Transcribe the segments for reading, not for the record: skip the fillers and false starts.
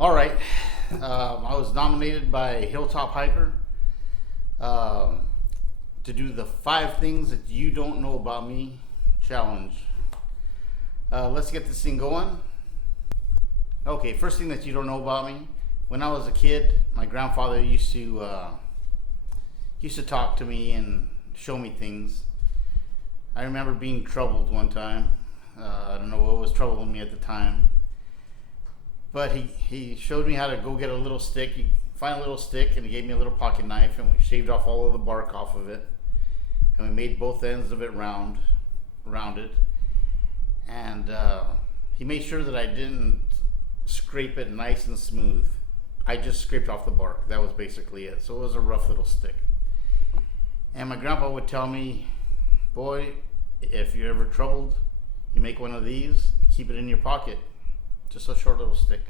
All right. I was nominated by Hiltop Hiker um, to do the 5 things that you don't know about me challenge. Let's get this thing going. Okay, first thing that you don't know about me. When I was a kid, my grandfather used to talk to me and show me things. I remember being troubled one time. I don't know what was troubling me at the time, but he showed me how to go get a little stick. You find a little stick, and he gave me a little pocket knife, and we shaved off all of the bark off of it, and we made both ends of it rounded, and he made sure that I didn't scrape it nice and smooth. I just scraped off the bark. That was basically it. So it was a rough little stick. And my grandpa would tell me, boy, if you're ever troubled, you make one of these, you keep it in your pocket. Just a short little stick.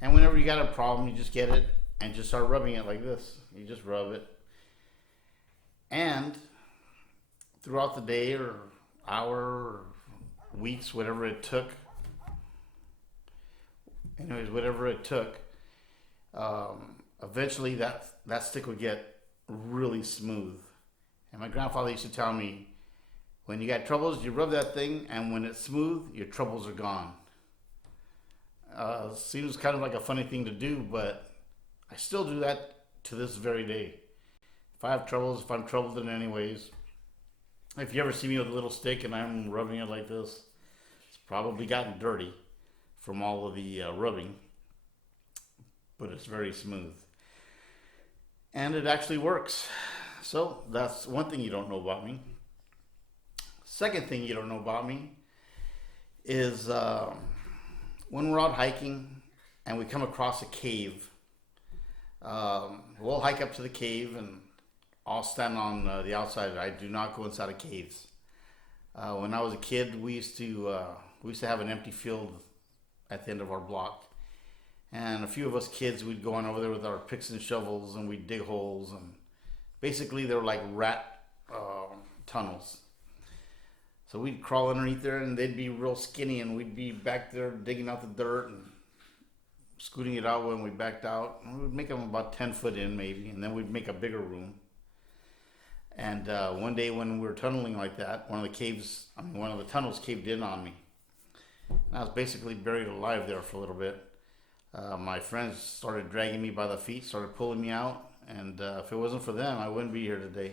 And whenever you got a problem, you just get it and just start rubbing it like this. You just rub it. And throughout the day or hour or weeks, whatever it took, eventually that stick would get really smooth. And my grandfather used to tell me, when you got troubles, you rub that thing, and when it's smooth, your troubles are gone. Seems kind of like a funny thing to do, but I still do that to this very day. If I have troubles, if I'm troubled in any ways, if you ever see me with a little stick and I'm rubbing it like this, it's probably gotten dirty from all of the rubbing, but it's very smooth. And it actually works. So that's one thing you don't know about me. Second thing you don't know about me is when we're out hiking and we come across a cave. We'll hike up to the cave and I'll stand on the outside. I do not go inside of caves. When I was a kid, we used to have an empty field at the end of our block, and a few of us kids, we'd go on over there with our picks and shovels and we'd dig holes, and basically they were like rat tunnels. So we'd crawl underneath there, and they'd be real skinny, and we'd be back there digging out the dirt and scooting it out when we backed out. And we'd make them about 10 foot in maybe, and then we'd make a bigger room. And one day when we were tunneling like that, one of the tunnels caved in on me. And I was basically buried alive there for a little bit. My friends started dragging me by the feet, started pulling me out, and if it wasn't for them, I wouldn't be here today.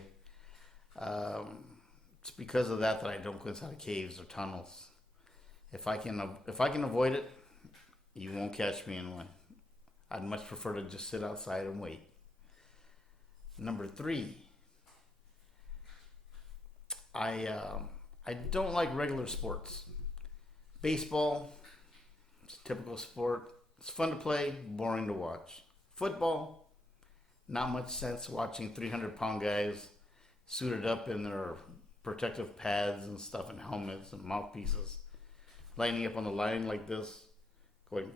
It's because of that I don't go inside of caves or tunnels. If I can avoid it, you won't catch me in one. I'd much prefer to just sit outside and wait. Number 3, I don't like regular sports. Baseball, it's a typical sport. It's fun to play, boring to watch. Football, not much sense watching 300-pound guys suited up in their protective pads and stuff and helmets and mouthpieces, lining up on the line like this, going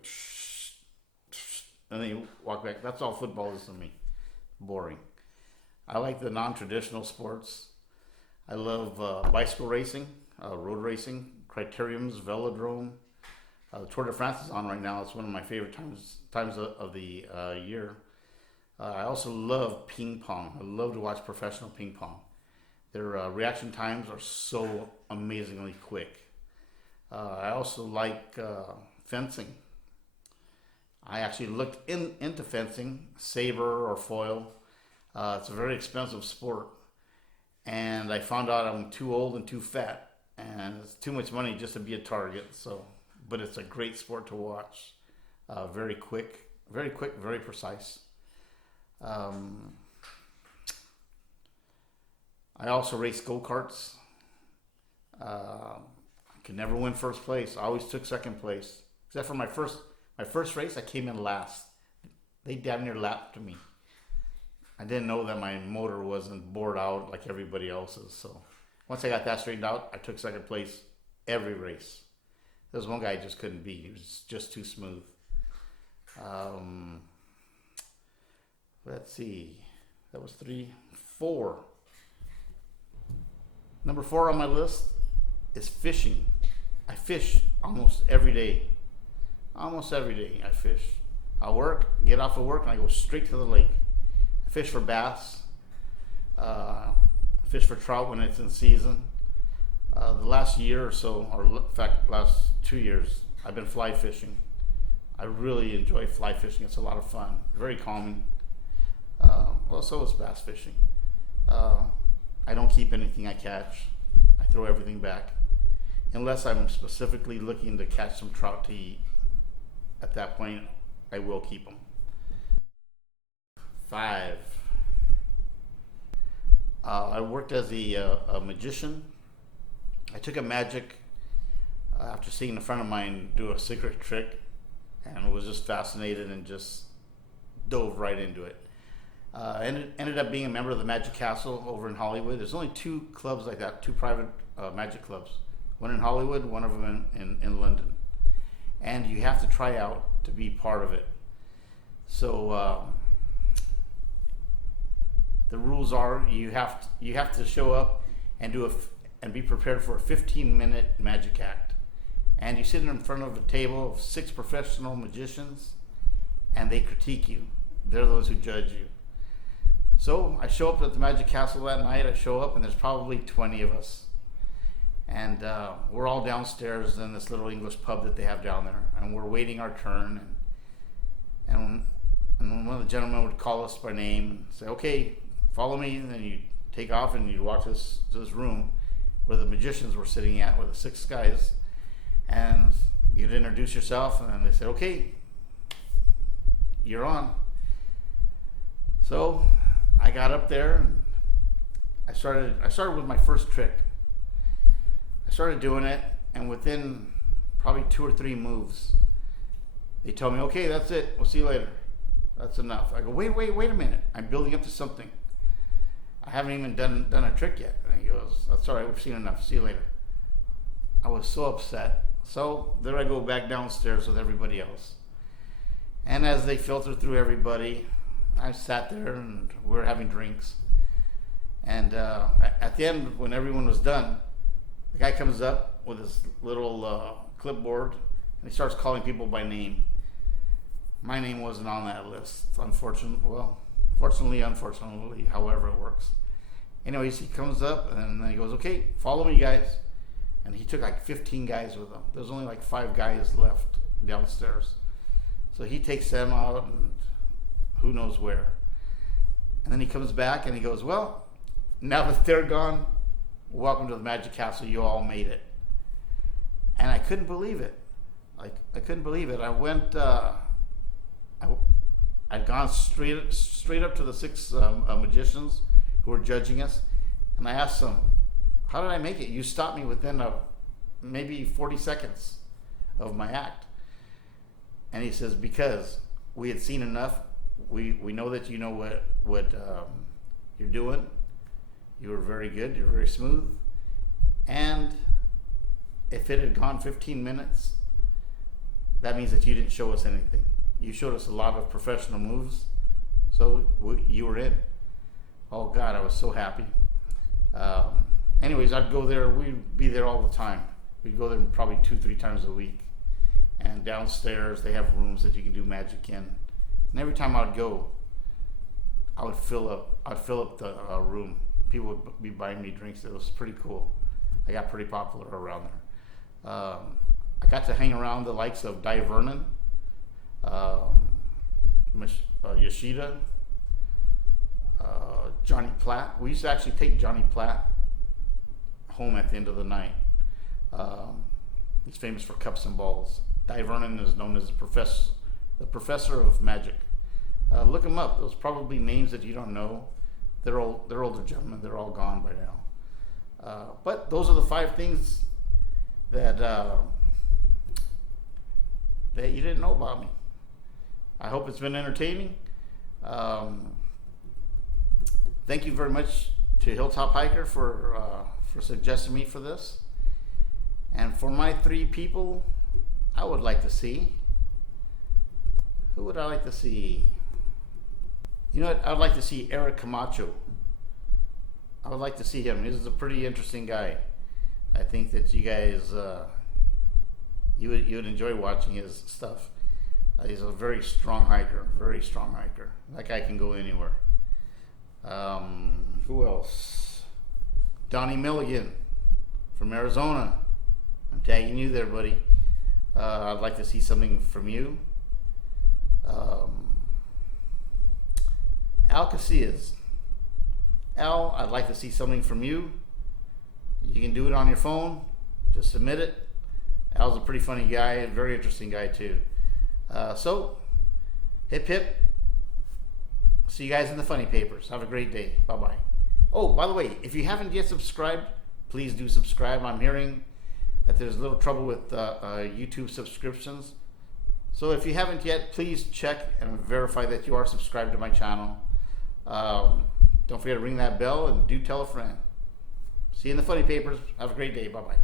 and then you walk back. That's all football is to me. Boring. I like the non-traditional sports. I love bicycle racing, road racing, criteriums, velodrome. The Tour de France is on right now. It's one of my favorite times of the year. I also love ping pong. I love to watch professional ping pong. Their reaction times are so amazingly quick. I also like fencing. I actually looked into fencing, saber or foil. It's a very expensive sport. And I found out I'm too old and too fat. And it's too much money just to be a target. But it's a great sport to watch. Very quick, very precise. I also race go-karts. I could never win first place. I always took second place. Except for my first race, I came in last. They damn near lapped me. I didn't know that my motor wasn't bored out like everybody else's. So once I got that straightened out, I took second place every race. There was one guy I just couldn't beat. He was just too smooth. Let's see. That was 3, 4. Number 4 on my list is fishing. I fish almost every day. Almost every day I fish. I work, get off of work, and I go straight to the lake. I fish for bass, fish for trout when it's in season. The last year or so, or in fact, last 2 years, I've been fly fishing. I really enjoy fly fishing. It's a lot of fun, very calming. Well, so is bass fishing. I don't keep anything I catch. I throw everything back, unless I'm specifically looking to catch some trout to eat. At that point, I will keep them. 5. I worked as a magician. I took a magic after seeing a friend of mine do a secret trick, and was just fascinated and just dove right into it. Ended up being a member of the Magic Castle over in Hollywood. There's only 2 clubs like that, 2 private magic clubs. One in Hollywood, one of them in London. And you have to try out to be part of it. So the rules are you have to show up and and be prepared for a 15-minute magic act. And you sit in front of a table of 6 professional magicians, and they critique you. They're those who judge you. So I show up at the Magic Castle that night. I show up, and there's probably 20 of us. And we're all downstairs in this little English pub that they have down there. And we're waiting our turn. And one of the gentlemen would call us by name and say, okay, follow me. And then you take off and you walk to this room where the magicians were sitting at, with the 6 guys. And you'd introduce yourself, and then they said, okay, you're on. So I got up there, and I started with my first trick. I started doing it, and within probably 2 or 3 moves, they told me, okay, that's it, we'll see you later. That's enough. I go, wait a minute, I'm building up to something. I haven't even done a trick yet. And he goes, that's all right, we've seen enough, see you later. I was so upset. So there I go back downstairs with everybody else. And as they filter through everybody, I sat there and we were having drinks. And at the end, when everyone was done, the guy comes up with his little clipboard, and he starts calling people by name. My name wasn't on that list, fortunately, unfortunately, however it works. Anyways, he comes up and then he goes, okay, follow me, guys. And he took like 15 guys with him. There's only like 5 guys left downstairs. So he takes them out and who knows where. And then he comes back and he goes, well, now that they're gone, welcome to the Magic Castle, you all made it. And I couldn't believe it. I couldn't believe it. I went, I'd gone straight up to the 6 magicians who were judging us, and I asked them, how did I make it? You stopped me within maybe 40 seconds of my act. And he says, because we had seen enough. We know that you know what you're doing. You were very good. You're very smooth. And if it had gone 15 minutes, that means that you didn't show us anything. You showed us a lot of professional moves, so you were in. Oh God, I was so happy. Anyways, I'd go there. We'd be there all the time. We'd go there probably 2-3 times a week. And downstairs, they have rooms that you can do magic in. And every time I'd go, I would fill up the room. People would be buying me drinks. It was pretty cool. I got pretty popular around there. I got to hang around the likes of Di Vernon, Yoshida, Johnny Platt. We used to actually take Johnny Platt home at the end of the night. He's famous for cups and balls. Di Vernon is known as the professor of magic. Look him up. Those probably names that you don't know. They're older gentlemen. They're all gone by now. But those are the 5 things that you didn't know about me. I hope it's been entertaining. Thank you very much to Hiltop Hiker for suggesting me for this. And for my 3 people, I would like to see. Who would I like to see? You know what? I'd like to see Eric Camacho. I would like to see him. He's a pretty interesting guy. I think that you guys you would enjoy watching his stuff. He's a very strong hiker, very strong hiker. That guy can go anywhere. Who else? Donnie Milligan from Arizona. I'm tagging you there, buddy. I'd like to see something from you. Al Casillas. Al, I'd like to see something from you. You can do it on your phone. Just submit it. Al's a pretty funny guy, a very interesting guy too. So, hip hip. See you guys in the funny papers. Have a great day. Bye-bye. Oh, by the way, if you haven't yet subscribed, please do subscribe. I'm hearing that there's a little trouble with YouTube subscriptions. So if you haven't yet, please check and verify that you are subscribed to my channel. Don't forget to ring that bell and do tell a friend. See you in the funny papers. Have a great day. Bye-bye.